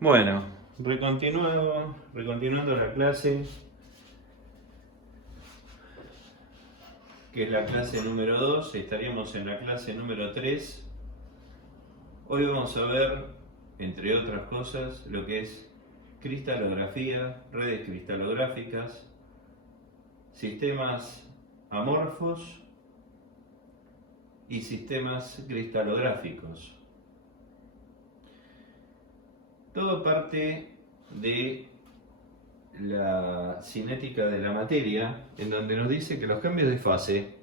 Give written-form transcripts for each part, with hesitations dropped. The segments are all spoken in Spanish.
Bueno, recontinuando la clase, que es la clase número 2, estaríamos en la clase número 3. Hoy vamos a ver, entre otras cosas, lo que es cristalografía, redes cristalográficas, sistemas amorfos y sistemas cristalográficos. Todo parte de la cinética de la materia, en donde nos dice que los cambios de fase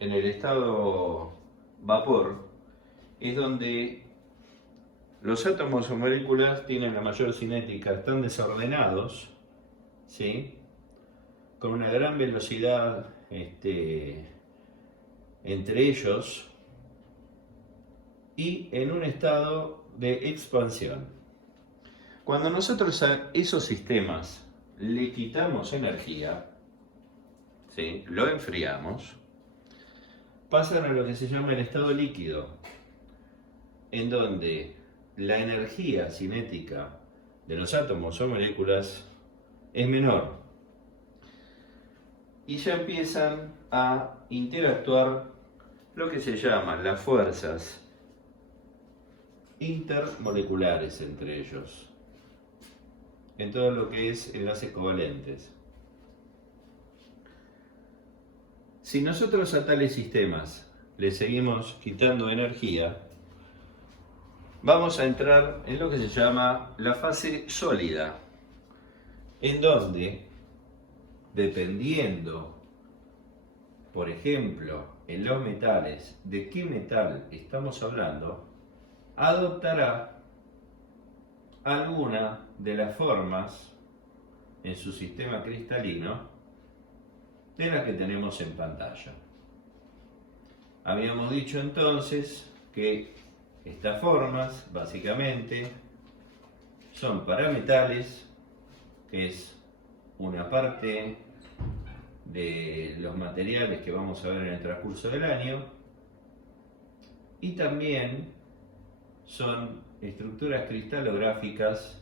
en el estado vapor es donde los átomos o moléculas tienen la mayor cinética, están desordenados, ¿sí? Con una gran velocidad entre ellos y en un estado de expansión. Cuando nosotros a esos sistemas le quitamos energía, ¿sí?, lo enfriamos, pasan a lo que se llama el estado líquido, en donde la energía cinética de los átomos o moléculas es menor y ya empiezan a interactuar lo que se llaman las fuerzas intermoleculares entre ellos, en todo lo que es enlaces covalentes. Si nosotros a tales sistemas le seguimos quitando energía, vamos a entrar en lo que se llama la fase sólida, en donde, dependiendo, por ejemplo, en los metales, de qué metal estamos hablando, adoptará alguna de las formas en su sistema cristalino de las que tenemos en pantalla. Habíamos dicho entonces que estas formas básicamente son parametales, que es una parte de los materiales que vamos a ver en el transcurso del año, y también son estructuras cristalográficas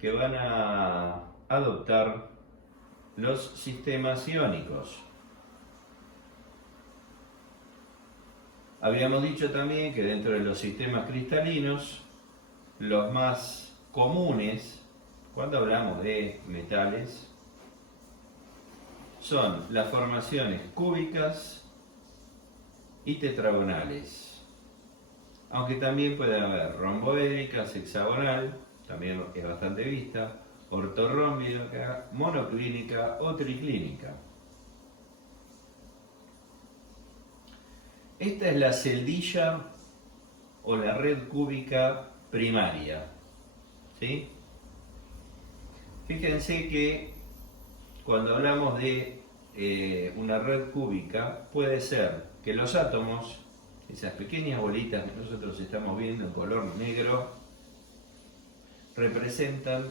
que van a adoptar los sistemas iónicos. Habíamos dicho también que dentro de los sistemas cristalinos, los más comunes, cuando hablamos de metales, son las formaciones cúbicas y tetragonales. Aunque también puede haber romboédricas, hexagonal, también es bastante vista, ortorrómbica, monoclínica o triclínica. Esta es la celdilla o la red cúbica primaria, ¿sí? Fíjense que cuando hablamos de una red cúbica, puede ser que los átomos, esas pequeñas bolitas que nosotros estamos viendo en color negro, representan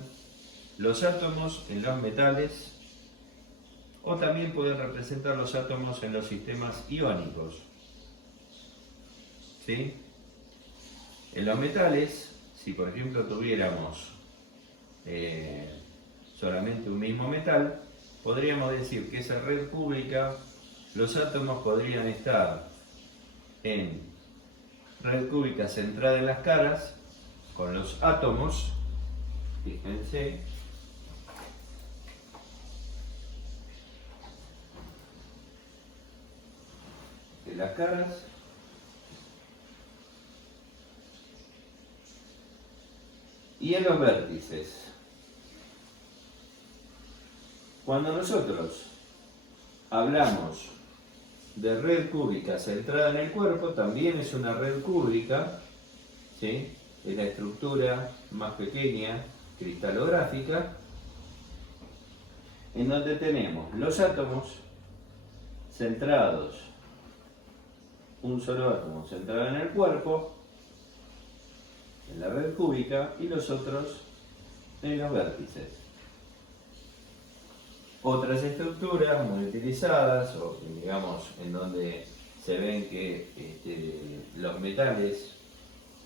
los átomos en los metales, o también pueden representar los átomos en los sistemas iónicos, ¿sí? En los metales, si por ejemplo tuviéramos solamente un mismo metal, podríamos decir que esa red cúbica, los átomos podrían estar en red cúbica centrada en las caras, con los átomos, fíjense, de las caras, y en los vértices. Cuando nosotros hablamos de red cúbica centrada en el cuerpo, también es una red cúbica, ¿sí?, es la estructura más pequeña cristalográfica, en donde tenemos los átomos centrados, un solo átomo centrado en el cuerpo, en la red cúbica, y los otros en los vértices. Otras estructuras muy utilizadas, o digamos en donde se ven que los metales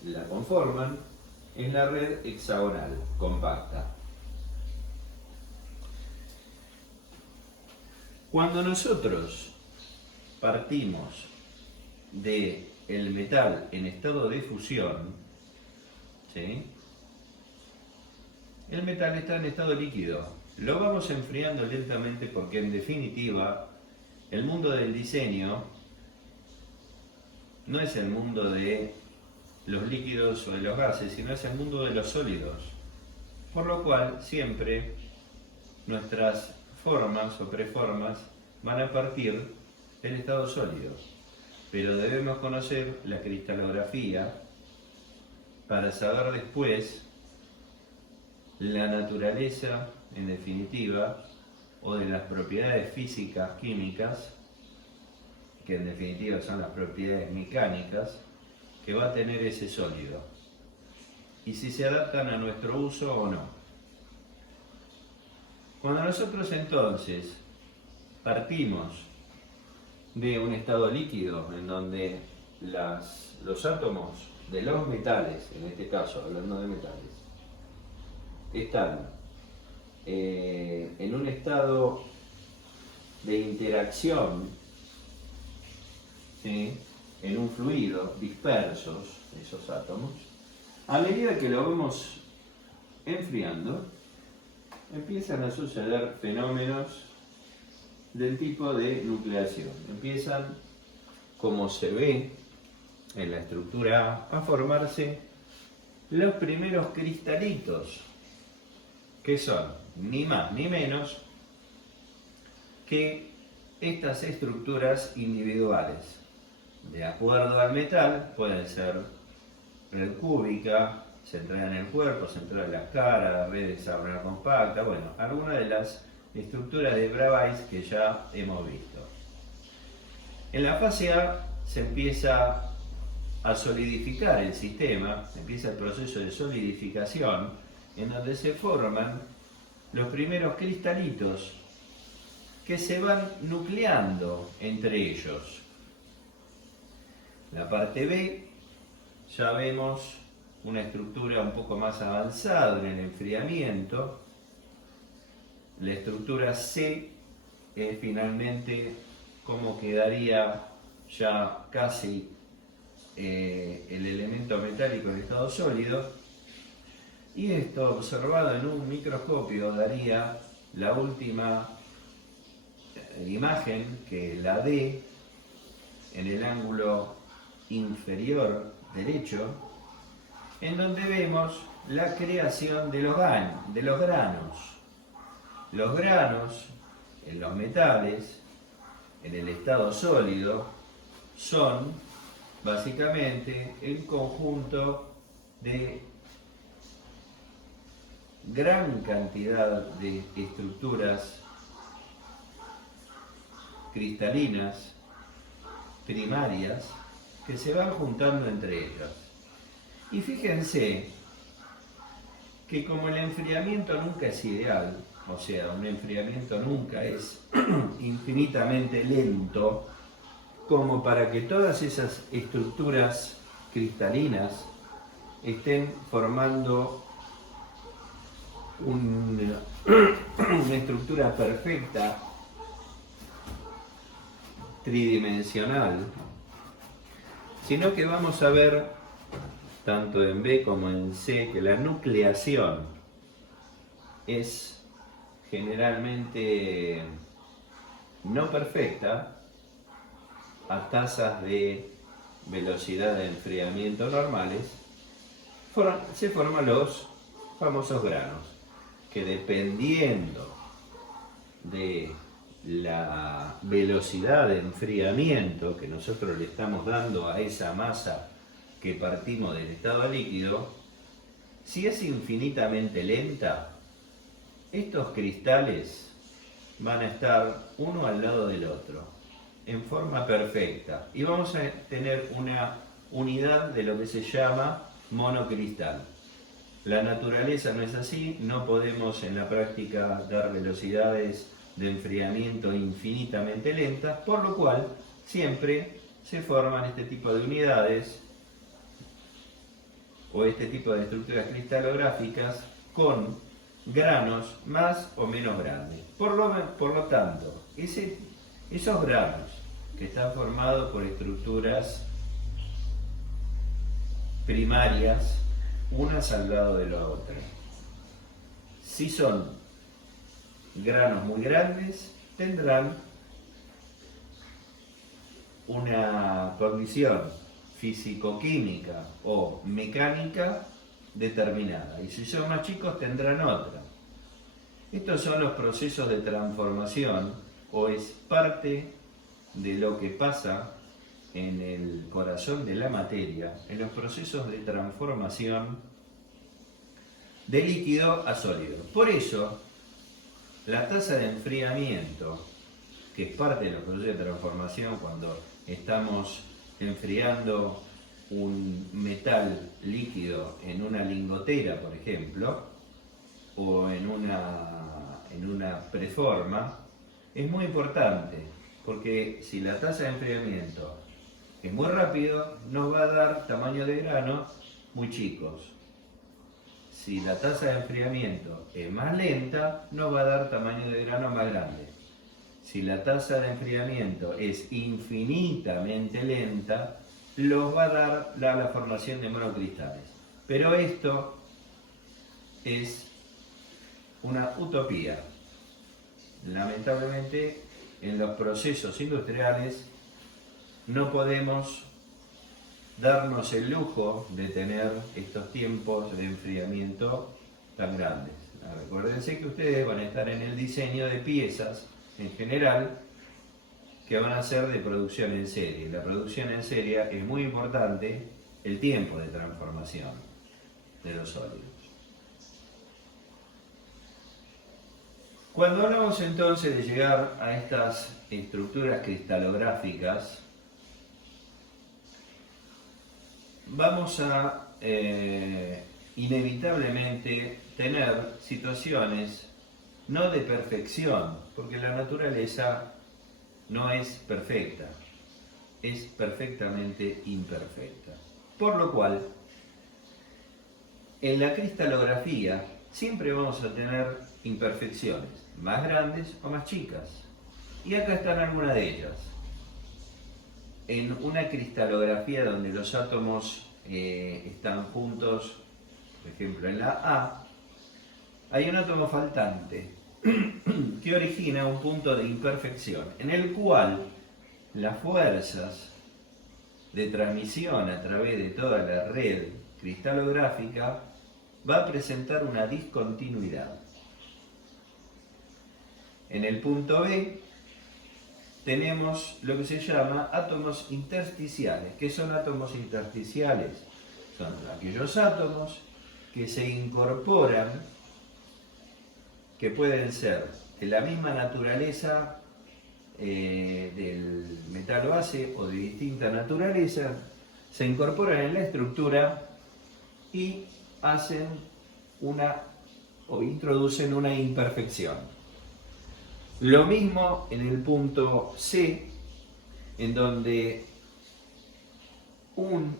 la conforman, en la red hexagonal compacta. Cuando nosotros partimos del metal en estado de fusión, ¿sí?, el metal está en estado líquido. Lo vamos enfriando lentamente porque en definitiva el mundo del diseño no es el mundo de los líquidos o de los gases, sino es el mundo de los sólidos. Por lo cual siempre nuestras formas o preformas van a partir del estado sólido. Pero debemos conocer la cristalografía para saber después la naturaleza, en definitiva, o de las propiedades físicas, químicas, que en definitiva son las propiedades mecánicas, que va a tener ese sólido. Y si se adaptan a nuestro uso o no. Cuando nosotros entonces partimos de un estado líquido en donde los átomos de los metales, en este caso hablando de metales, están en un estado de interacción, ¿sí?, en un fluido, dispersos esos átomos, a medida que lo vamos enfriando, empiezan a suceder fenómenos del tipo de nucleación. Empiezan, como se ve en la estructura A, a formarse los primeros cristalitos, que son ni más ni menos que estas estructuras individuales. De acuerdo al metal, pueden ser red cúbica, centrada en el cuerpo, centrada en la cara, red hexagonal compacta, bueno, algunas de las estructuras de Bravais que ya hemos visto. En la fase A se empieza a solidificar el sistema, empieza el proceso de solidificación, en donde se forman los primeros cristalitos que se van nucleando entre ellos. La parte B, ya vemos una estructura un poco más avanzada en el enfriamiento. La estructura C es finalmente cómo quedaría ya casi el elemento metálico en estado sólido. Y esto, observado en un microscopio, daría la última imagen, que es la D, en el ángulo inferior derecho, en donde vemos la creación de los granos. Los granos en los metales, en el estado sólido, son básicamente el conjunto de gran cantidad de estructuras cristalinas primarias que se van juntando entre ellas. Y fíjense que como el enfriamiento nunca es ideal, o sea, un enfriamiento nunca es infinitamente lento, como para que todas esas estructuras cristalinas estén formando una estructura perfecta, tridimensional, sino que vamos a ver, tanto en B como en C, que la nucleación es generalmente no perfecta a tasas de velocidad de enfriamiento normales. Se forman los famosos granos, que dependiendo de la velocidad de enfriamiento que nosotros le estamos dando a esa masa que partimos del estado líquido, si es infinitamente lenta, estos cristales van a estar uno al lado del otro, en forma perfecta, y vamos a tener una unidad de lo que se llama monocristal. La naturaleza no es así, no podemos en la práctica dar velocidades de enfriamiento infinitamente lentas, por lo cual siempre se forman este tipo de unidades o este tipo de estructuras cristalográficas con granos más o menos grandes. Por lo tanto, esos granos que están formados por estructuras primarias, unas al lado de la otra, si son granos muy grandes, tendrán una condición físico-química o mecánica determinada, y si son más chicos tendrán otra. Estos son los procesos de transformación, o es parte de lo que pasa en el corazón de la materia, en los procesos de transformación de líquido a sólido. Por eso, la tasa de enfriamiento, que es parte de los procesos de transformación cuando estamos enfriando un metal líquido en una lingotera, por ejemplo, o en una preforma, es muy importante, porque si la tasa de enfriamiento es muy rápido, nos va a dar tamaño de grano muy chicos. Si la tasa de enfriamiento es más lenta, nos va a dar tamaño de grano más grande. Si la tasa de enfriamiento es infinitamente lenta, los va a dar la formación de monocristales. Pero esto es una utopía. Lamentablemente, en los procesos industriales no podemos darnos el lujo de tener estos tiempos de enfriamiento tan grandes. Recuérdense que ustedes van a estar en el diseño de piezas en general que van a ser de producción en serie. La producción en serie es muy importante, el tiempo de transformación de los sólidos. Cuando hablamos entonces de llegar a estas estructuras cristalográficas, vamos a inevitablemente tener situaciones no de perfección, porque la naturaleza no es perfecta, es perfectamente imperfecta. Por lo cual, en la cristalografía siempre vamos a tener imperfecciones, más grandes o más chicas. Y acá están algunas de ellas. En una cristalografía donde los átomos están juntos, por ejemplo en la A, hay un átomo faltante que origina un punto de imperfección en el cual las fuerzas de transmisión a través de toda la red cristalográfica va a presentar una discontinuidad. En el punto B tenemos lo que se llama átomos intersticiales. ¿Qué son átomos intersticiales? Son aquellos átomos que se incorporan, que pueden ser de la misma naturaleza del metal base o de distinta naturaleza, se incorporan en la estructura y hacen o introducen una imperfección. Lo mismo en el punto C, en donde un,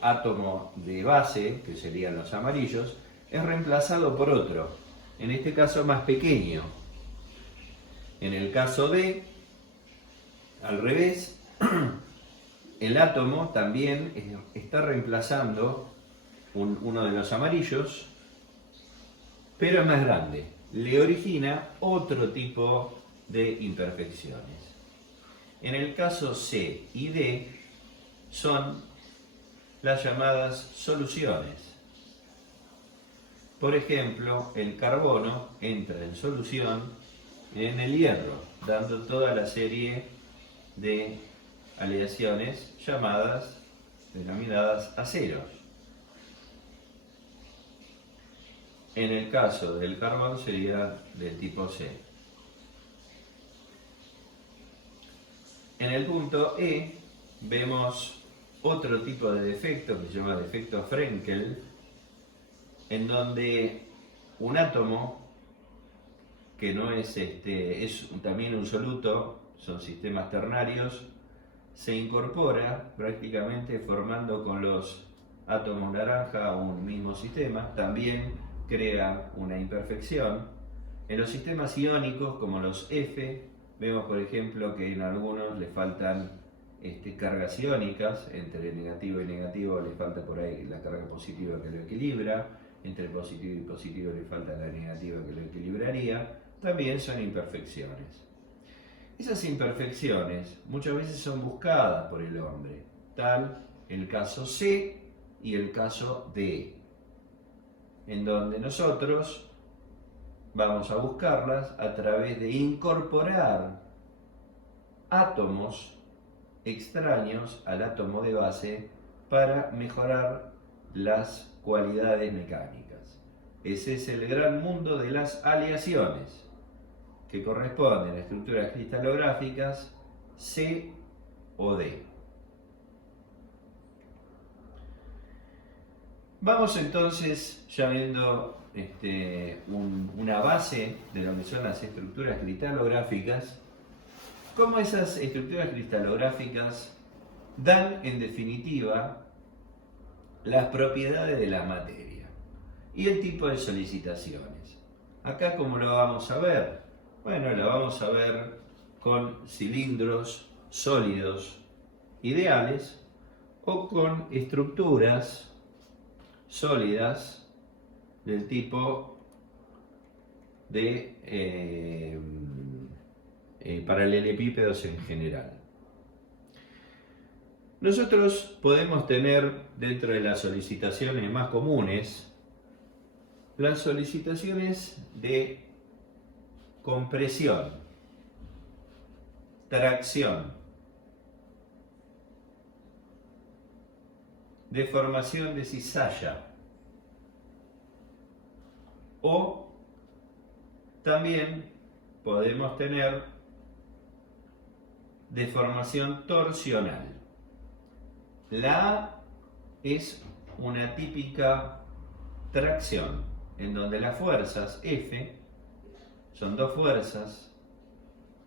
átomo de base, que serían los amarillos, es reemplazado por otro, en este caso más pequeño. En el caso D, al revés, el átomo también está reemplazando uno de los amarillos, pero es más grande. Le origina otro tipo de imperfecciones. En el caso C y D son las llamadas soluciones. Por ejemplo, el carbono entra en solución en el hierro, dando toda la serie de aleaciones denominadas aceros. En el caso del carbón sería del tipo C. En el punto E vemos otro tipo de defecto que se llama defecto Frenkel, en donde un átomo que no es también un soluto, son sistemas ternarios, se incorpora prácticamente formando con los átomos naranja un mismo sistema, también crea una imperfección. En los sistemas iónicos, como los F, vemos por ejemplo que en algunos le faltan cargas iónicas, entre negativo y negativo le falta por ahí la carga positiva que lo equilibra, entre positivo y positivo le falta la negativa que lo equilibraría, también son imperfecciones. Esas imperfecciones muchas veces son buscadas por el hombre, tal el caso C y el caso D, en donde nosotros vamos a buscarlas a través de incorporar átomos extraños al átomo de base para mejorar las cualidades mecánicas. Ese es el gran mundo de las aleaciones, que corresponden a estructuras cristalográficas C o D. Vamos entonces ya viendo una base de lo que son las estructuras cristalográficas, cómo esas estructuras cristalográficas dan en definitiva las propiedades de la materia y el tipo de solicitaciones. Acá, ¿cómo lo vamos a ver? Bueno, lo vamos a ver con cilindros sólidos ideales o con estructuras sólidas del tipo de paralelepípedos en general. Nosotros podemos tener dentro de las solicitaciones más comunes las solicitaciones de compresión, tracción, deformación de cizalla, o también podemos tener deformación torsional. La A es una típica tracción en donde las fuerzas F son dos fuerzas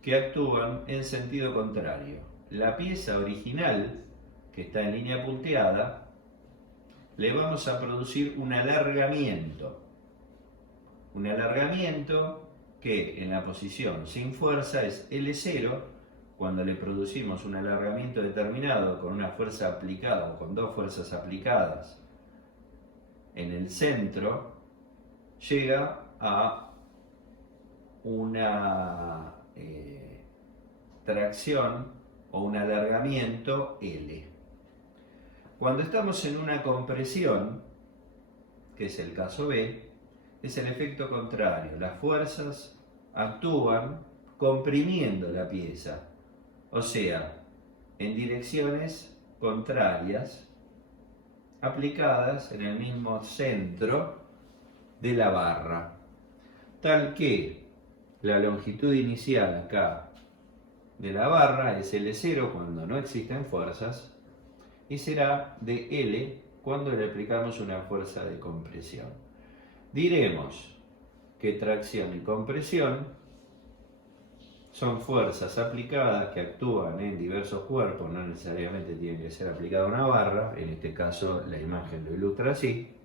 que actúan en sentido contrario. La pieza original, que está en línea punteada, le vamos a producir un alargamiento. Un alargamiento que en la posición sin fuerza es L0. Cuando le producimos un alargamiento determinado con una fuerza aplicada o con dos fuerzas aplicadas en el centro, llega a una tracción o un alargamiento L. Cuando estamos en una compresión, que es el caso B, es el efecto contrario. Las fuerzas actúan comprimiendo la pieza, o sea, en direcciones contrarias, aplicadas en el mismo centro de la barra, tal que la longitud inicial acá de la barra es L0 cuando no existen fuerzas y será de L cuando le aplicamos una fuerza de compresión. Diremos que tracción y compresión son fuerzas aplicadas que actúan en diversos cuerpos, no necesariamente tiene que ser aplicada a una barra, en este caso la imagen lo ilustra así,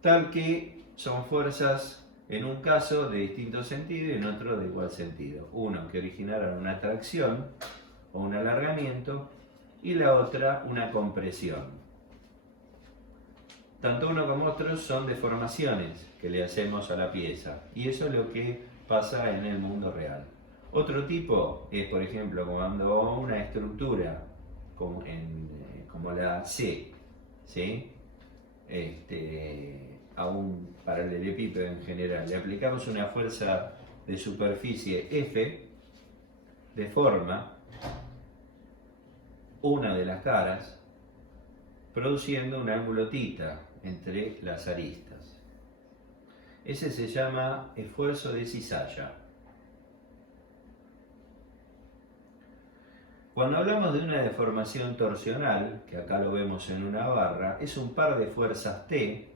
tal que son fuerzas en un caso de distinto sentido y en otro de igual sentido. Uno que originaron una tracción o un alargamiento y la otra una compresión. Tanto uno como otro son deformaciones que le hacemos a la pieza y eso es lo que pasa en el mundo real. Otro tipo es, por ejemplo, cuando una estructura como la C, ¿sí? A un paralelepípedo en general, le aplicamos una fuerza de superficie F, deforma una de las caras, produciendo un ángulo θ entre las aristas. Ese se llama esfuerzo de cizalla. Cuando hablamos de una deformación torsional, que acá lo vemos en una barra, es un par de fuerzas T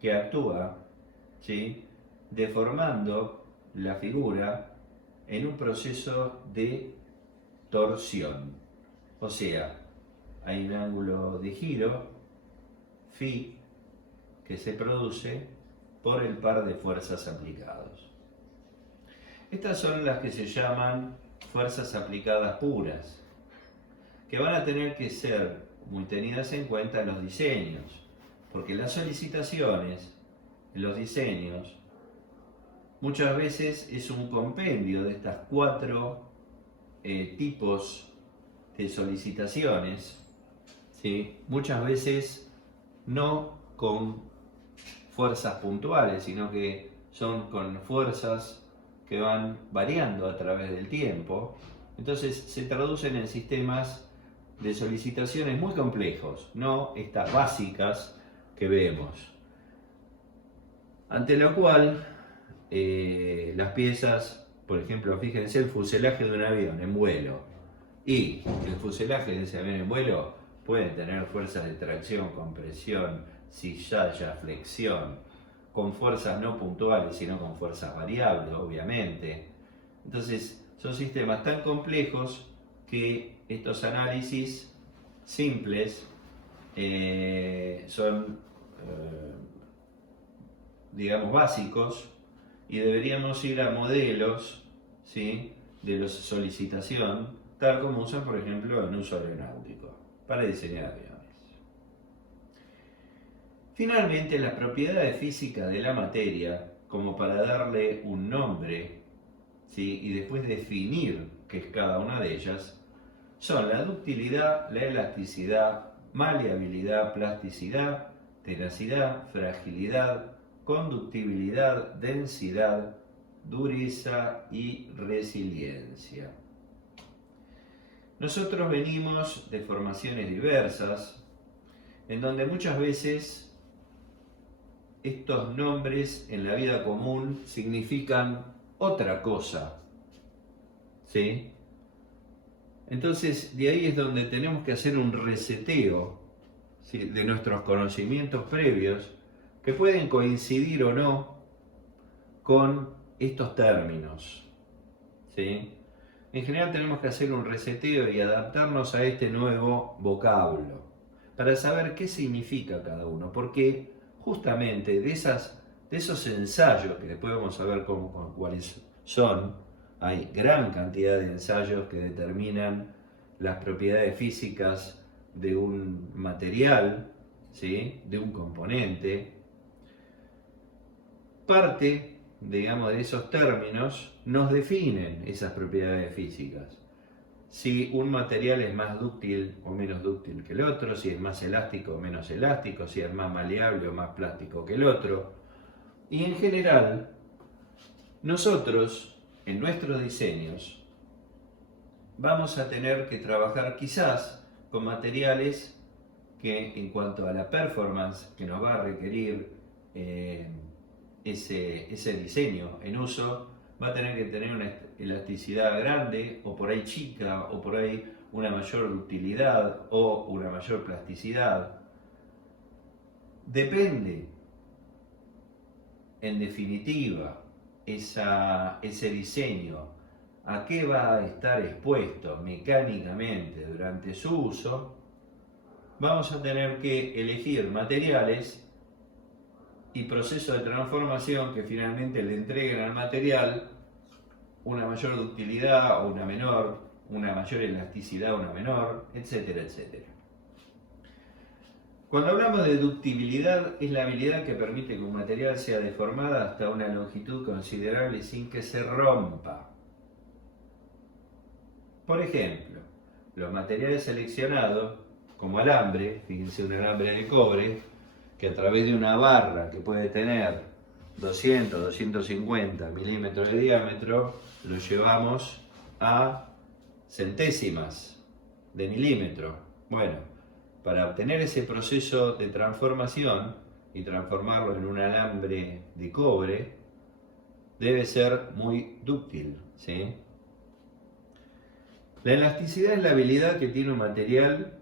que actúa, ¿sí?, deformando la figura en un proceso de torsión. O sea, hay un ángulo de giro, phi, que se produce por el par de fuerzas aplicados. Estas son las que se llaman fuerzas aplicadas puras, que van a tener que ser muy tenidas en cuenta en los diseños, porque las solicitaciones, los diseños, muchas veces es un compendio de estas 4 tipos de solicitaciones, ¿sí? Muchas veces no con fuerzas puntuales, sino que son con fuerzas que van variando a través del tiempo. Entonces se traducen en sistemas de solicitaciones muy complejos, no estas básicas que vemos. Ante lo cual, las piezas, por ejemplo, fíjense el fuselaje de un avión en vuelo y el fuselaje de ese avión en vuelo pueden tener fuerzas de tracción, compresión, cizalla, flexión, con fuerzas no puntuales, sino con fuerzas variables, obviamente. Entonces, son sistemas tan complejos que estos análisis simples son, digamos, básicos, y deberíamos ir a modelos, ¿sí?, de la solicitación, tal como usan, por ejemplo, en uso aeronáutico, para diseñar aviones. Finalmente, las propiedades físicas de la materia, como para darle un nombre, ¿sí?, y después definir qué es cada una de ellas, son la ductilidad, la elasticidad, maleabilidad, plasticidad, tenacidad, fragilidad, conductibilidad, densidad, dureza y resiliencia. Nosotros venimos de formaciones diversas, en donde muchas veces estos nombres en la vida común significan otra cosa, ¿sí? Entonces, de ahí es donde tenemos que hacer un reseteo, ¿sí?, de nuestros conocimientos previos, que pueden coincidir o no con estos términos, ¿sí? En general tenemos que hacer un reseteo y adaptarnos a este nuevo vocablo, para saber qué significa cada uno, porque justamente de esos ensayos, que después vamos a ver cuáles son, hay gran cantidad de ensayos que determinan las propiedades físicas de un material, ¿sí?, de un componente. Parte, digamos, de esos términos nos definen esas propiedades físicas. Si un material es más dúctil o menos dúctil que el otro, si es más elástico o menos elástico, si es más maleable o más plástico que el otro. Y en general, nosotros, en nuestros diseños, vamos a tener que trabajar quizás con materiales que, en cuanto a la performance que nos va a requerir ese diseño en uso, va a tener que tener una elasticidad grande, o por ahí chica, o por ahí una mayor utilidad o una mayor plasticidad. Depende, en definitiva, ese diseño a qué va a estar expuesto mecánicamente durante su uso. Vamos a tener que elegir materiales y procesos de transformación que finalmente le entreguen al material una mayor ductilidad o una menor, una mayor elasticidad o una menor, etcétera, etcétera. Cuando hablamos de ductibilidad, es la habilidad que permite que un material sea deformado hasta una longitud considerable sin que se rompa. Por ejemplo, los materiales seleccionados, como alambre, fíjense, un alambre de cobre, que a través de una barra que puede tener 200, 250 milímetros de diámetro, lo llevamos a centésimas de milímetro. Bueno, para obtener ese proceso de transformación y transformarlo en un alambre de cobre, debe ser muy dúctil, ¿sí? La elasticidad es la habilidad que tiene un material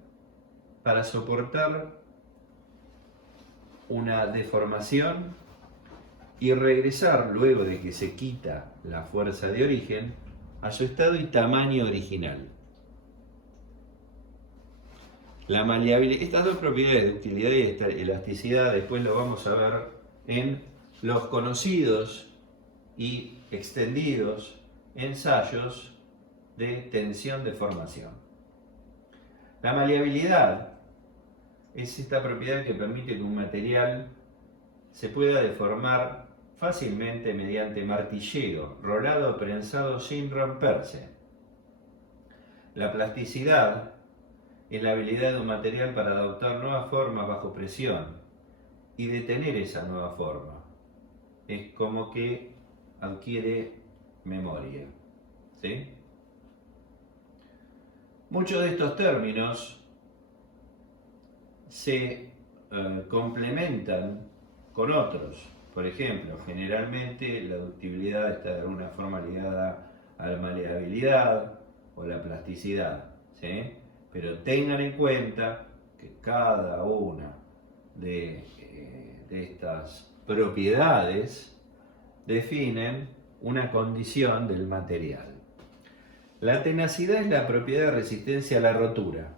para soportar una deformación y regresar, luego de que se quita la fuerza de origen, a su estado y tamaño original. La maleabilidad, estas dos propiedades de ductilidad y elasticidad, después lo vamos a ver en los conocidos y extendidos ensayos de tensión-deformación. La maleabilidad es esta propiedad que permite que un material se pueda deformar fácilmente mediante martilleo, rolado o prensado sin romperse. La plasticidad es la habilidad de un material para adoptar nuevas formas bajo presión y detener esa nueva forma. Es como que adquiere memoria. ¿Sí? Muchos de estos términos se complementan con otros. Por ejemplo, generalmente la ductibilidad está de alguna forma ligada a la maleabilidad o la plasticidad, ¿sí? Pero tengan en cuenta que cada una de estas propiedades definen una condición del material. La tenacidad es la propiedad de resistencia a la rotura.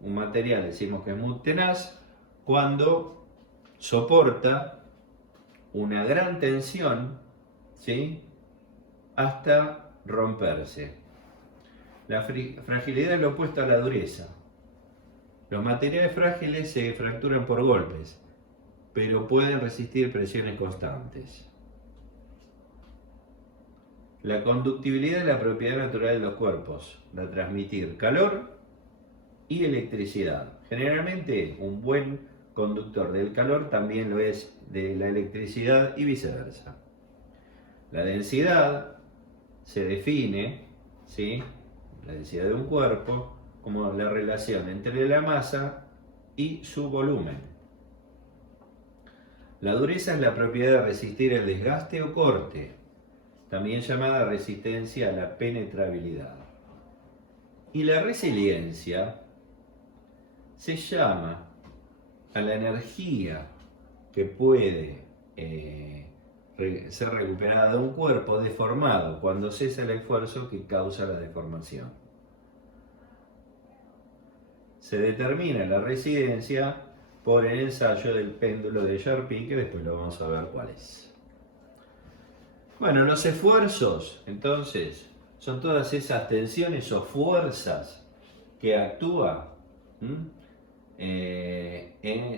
Un material decimos que es muy tenaz cuando soporta una gran tensión, ¿sí?, hasta romperse. La fragilidad es lo opuesto a la dureza. Los materiales frágiles se fracturan por golpes, pero pueden resistir presiones constantes. La conductibilidad es la propiedad natural de los cuerpos, de transmitir calor y electricidad. Generalmente un buen conductor del calor también lo es de la electricidad y viceversa. La densidad se define, ¿sí?, la densidad de un cuerpo, como la relación entre la masa y su volumen. La dureza es la propiedad de resistir el desgaste o corte, también llamada resistencia a la penetrabilidad. Y la resiliencia se llama a la energía que puede ser recuperada de un cuerpo deformado cuando cesa el esfuerzo que causa la deformación. Se determina la resiliencia por el ensayo del péndulo de Charpy, que después lo vamos a ver cuál es. Bueno, los esfuerzos, entonces, son todas esas tensiones o fuerzas que actúan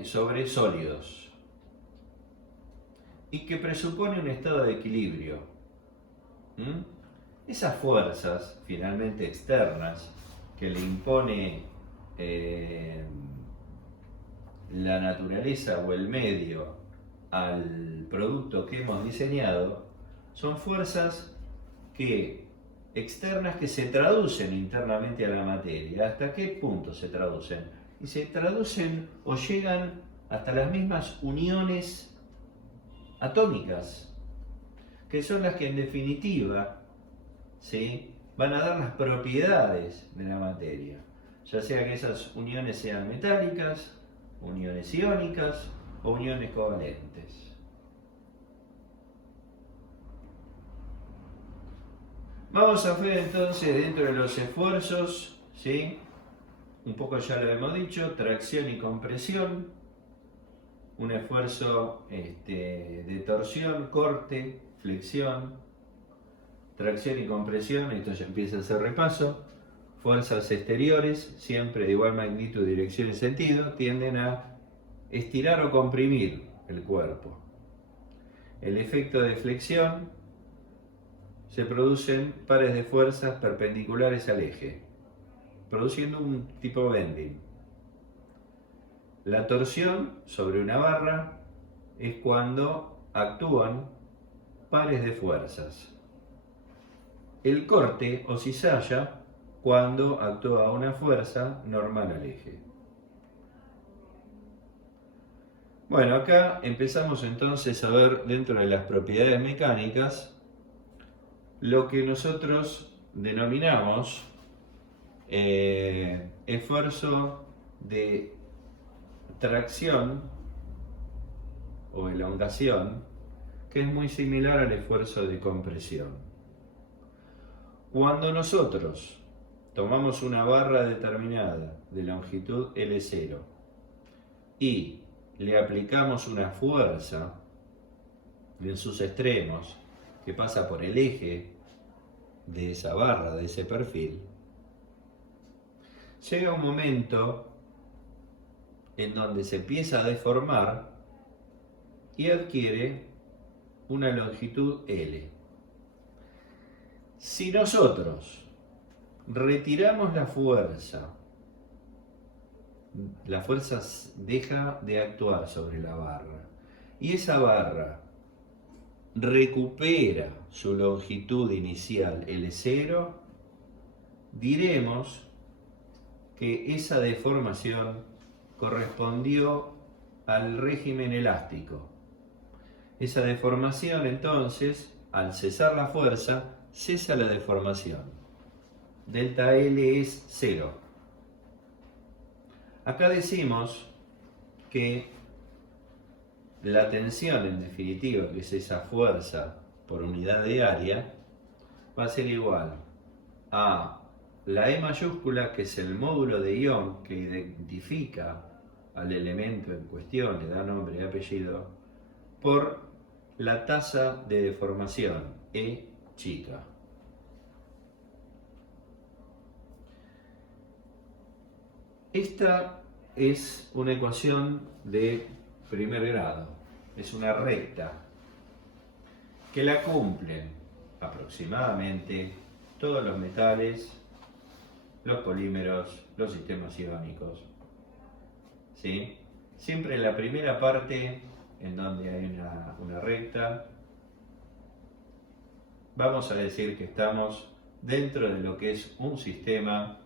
sobre sólidos y que presupone un estado de equilibrio. Esas fuerzas, finalmente externas, que le impone la naturaleza o el medio al producto que hemos diseñado, son fuerzas externas que se traducen internamente a la materia. ¿Hasta qué punto se traducen? Y se traducen o llegan hasta las mismas uniones atómicas, que son las que en definitiva, ¿sí?, van a dar las propiedades de la materia, ya sea que esas uniones sean metálicas, uniones iónicas o uniones covalentes. Vamos a ver entonces dentro de los esfuerzos, ¿sí?, un poco ya lo hemos dicho, tracción y compresión, un esfuerzo de torsión, corte, flexión, tracción y compresión, esto ya empieza a ser repaso. Fuerzas exteriores, siempre de igual magnitud, dirección y sentido, tienden a estirar o comprimir el cuerpo. El efecto de flexión: se producen pares de fuerzas perpendiculares al eje, produciendo un tipo bending. La torsión sobre una barra es cuando actúan pares de fuerzas. El corte o cizalla cuando actúa una fuerza normal al eje. Bueno, acá empezamos entonces a ver dentro de las propiedades mecánicas lo que nosotros denominamos esfuerzo de tracción o elongación, que es muy similar al esfuerzo de compresión. Cuando nosotros tomamos una barra determinada de longitud L0 y le aplicamos una fuerza en sus extremos que pasa por el eje de esa barra, de ese perfil, llega un momento en donde se empieza a deformar y adquiere una longitud L. Si nosotros retiramos la fuerza deja de actuar sobre la barra y esa barra recupera su longitud inicial L0, diremos que esa deformación correspondió al régimen elástico. Esa deformación, entonces, al cesar la fuerza, cesa la deformación. Delta L es 0. Acá decimos que la tensión, en definitiva, que es esa fuerza por unidad de área, va a ser igual a la E mayúscula, que es el módulo de ion que identifica al elemento en cuestión, le da nombre y apellido, por la tasa de deformación, E chica. Esta es una ecuación de primer grado, es una recta que la cumplen aproximadamente todos los metales, los polímeros, los sistemas iónicos. ¿Sí? Siempre en la primera parte, en donde hay una recta, vamos a decir que estamos dentro de lo que es un sistema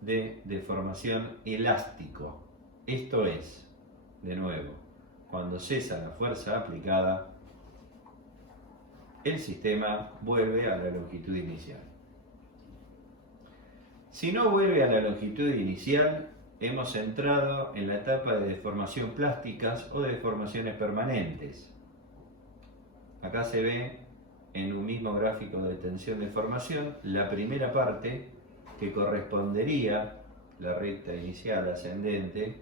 de deformación elástico. Esto es, de nuevo, cuando cesa la fuerza aplicada, el sistema vuelve a la longitud inicial. Si no vuelve a la longitud inicial, hemos entrado en la etapa de deformación plásticas o de deformaciones permanentes. Acá se ve en un mismo gráfico de tensión-deformación la primera parte, que correspondería la recta inicial ascendente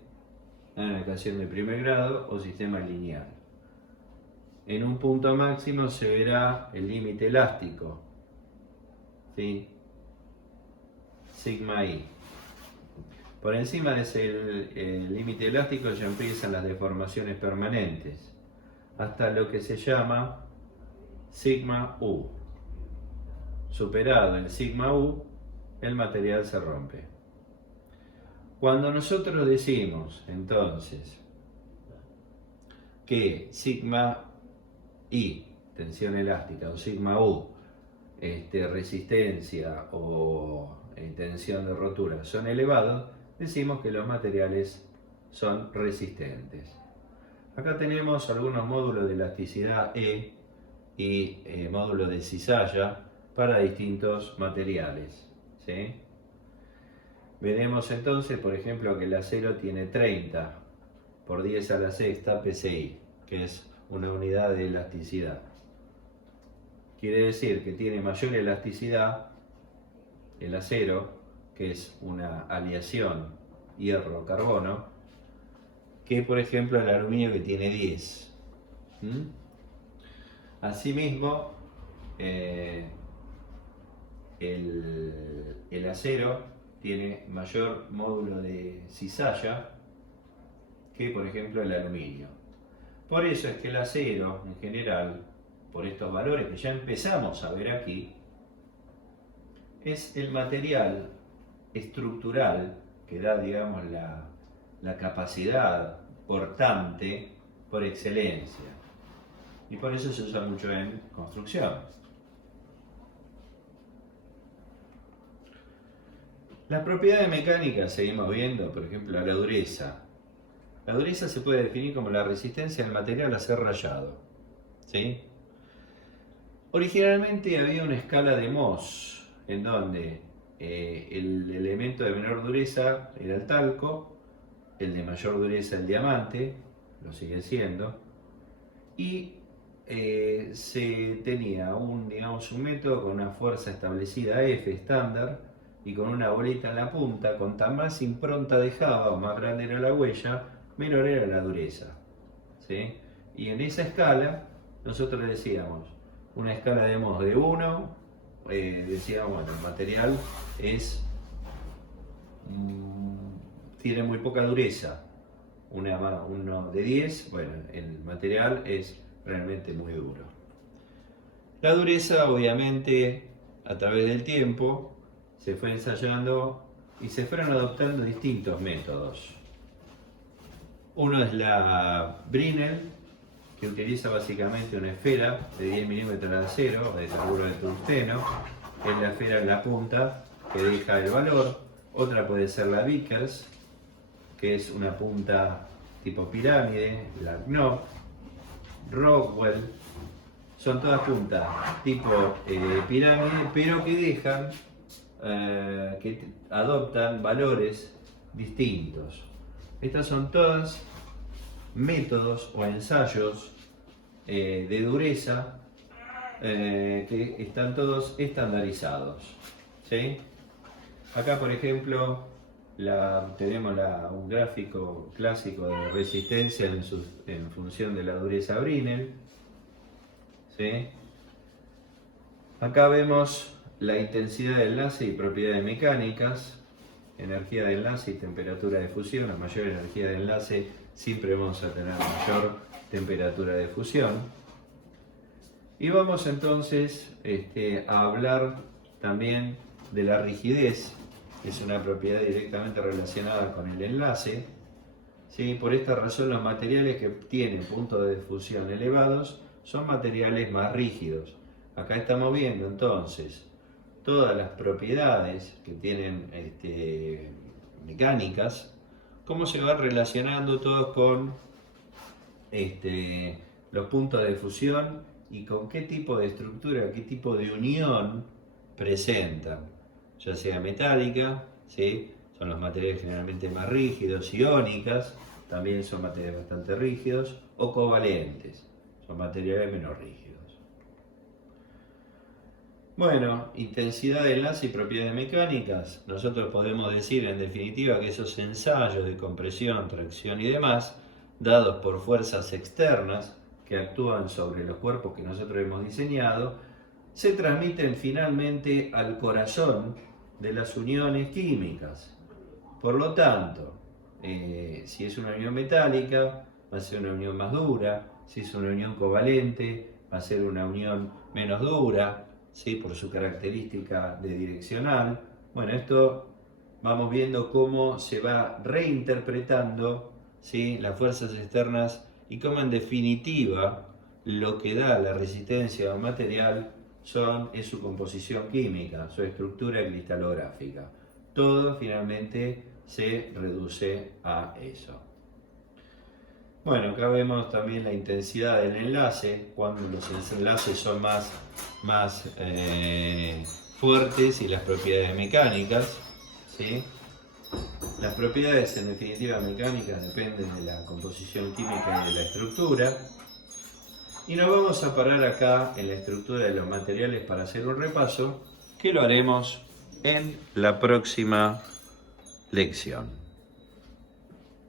a una ecuación de primer grado o sistema lineal. En un punto máximo se verá el límite elástico, ¿sí? Sigma I. Por encima de ese límite elástico ya empiezan las deformaciones permanentes, hasta lo que se llama sigma U. Superado el sigma U, el material se rompe. Cuando nosotros decimos entonces que sigma I, tensión elástica, o sigma U, resistencia o tensión de rotura, son elevados, decimos que los materiales son resistentes. Acá tenemos algunos módulos de elasticidad E y módulos de cizalla para distintos materiales, ¿sí? Veremos entonces, por ejemplo, que el acero tiene 30 por 10 a la sexta PSI, que es una unidad de elasticidad. Quiere decir que tiene mayor elasticidad el acero, que es una aleación hierro-carbono, que por ejemplo el aluminio, que tiene 10. Asimismo, el acero tiene mayor módulo de cizalla que por ejemplo el aluminio. Por eso es que el acero en general, por estos valores que ya empezamos a ver aquí, es el material estructural que da, digamos, la capacidad portante por excelencia. Y por eso se usa mucho en construcción. Las propiedades mecánicas seguimos viendo, por ejemplo, la dureza. La dureza se puede definir como la resistencia del material a ser rayado, ¿sí? Originalmente había una escala de Mohs, en donde el elemento de menor dureza era el talco, el de mayor dureza el diamante, lo sigue siendo, y se tenía un método con una fuerza establecida F estándar, y con una bolita en la punta, cuanta más impronta dejaba o más grande era la huella, menor era la dureza. ¿Sí? Y en esa escala, nosotros decíamos, una escala de 1, decíamos, bueno, el material tiene muy poca dureza. Uno de 10, bueno, el material es realmente muy duro. La dureza, obviamente, a través del tiempo, se fue ensayando y se fueron adoptando distintos métodos. Uno es la Brinell, que utiliza básicamente una esfera de 10 milímetros de acero, de carburo de tungsteno, que es la esfera en la punta que deja el valor. Otra puede ser la Vickers, que es una punta tipo pirámide, la Knoop, Rockwell. Son todas puntas tipo pirámide, pero que dejan, que adoptan valores distintos. Estas son todas métodos o ensayos de dureza que están todos estandarizados. ¿Sí? Acá, por ejemplo, tenemos un gráfico clásico de resistencia en función de la dureza Brinell. ¿Sí? Acá vemos la intensidad de enlace y propiedades mecánicas, energía de enlace y temperatura de fusión. A mayor energía de enlace siempre vamos a tener mayor temperatura de fusión. Y vamos entonces a hablar también de la rigidez, que es una propiedad directamente relacionada con el enlace. ¿Sí? Por esta razón, los materiales que tienen puntos de fusión elevados son materiales más rígidos. Acá estamos viendo entonces todas las propiedades que tienen mecánicas, cómo se van relacionando todos con los puntos de fusión y con qué tipo de estructura, qué tipo de unión presentan, ya sea metálica, ¿sí? Son los materiales generalmente más rígidos, iónicas, también son materiales bastante rígidos, o covalentes, son materiales menos rígidos. Bueno, intensidad de enlace y propiedades mecánicas. Nosotros podemos decir en definitiva que esos ensayos de compresión, tracción y demás, dados por fuerzas externas que actúan sobre los cuerpos que nosotros hemos diseñado, se transmiten finalmente al corazón de las uniones químicas. Por lo tanto, si es una unión metálica, va a ser una unión más dura. Si es una unión covalente, va a ser una unión menos dura, ¿sí? Por su característica de direccional. Bueno, esto vamos viendo cómo se va reinterpretando, ¿sí? Las fuerzas externas y cómo en definitiva lo que da la resistencia a un material es su composición química, su estructura cristalográfica. Todo finalmente se reduce a eso. Bueno, acá vemos también la intensidad del enlace, cuando los enlaces son más fuertes, y las propiedades mecánicas, ¿sí? Las propiedades en definitiva mecánicas dependen de la composición química y de la estructura. Y nos vamos a parar acá en la estructura de los materiales para hacer un repaso, que lo haremos en la próxima lección.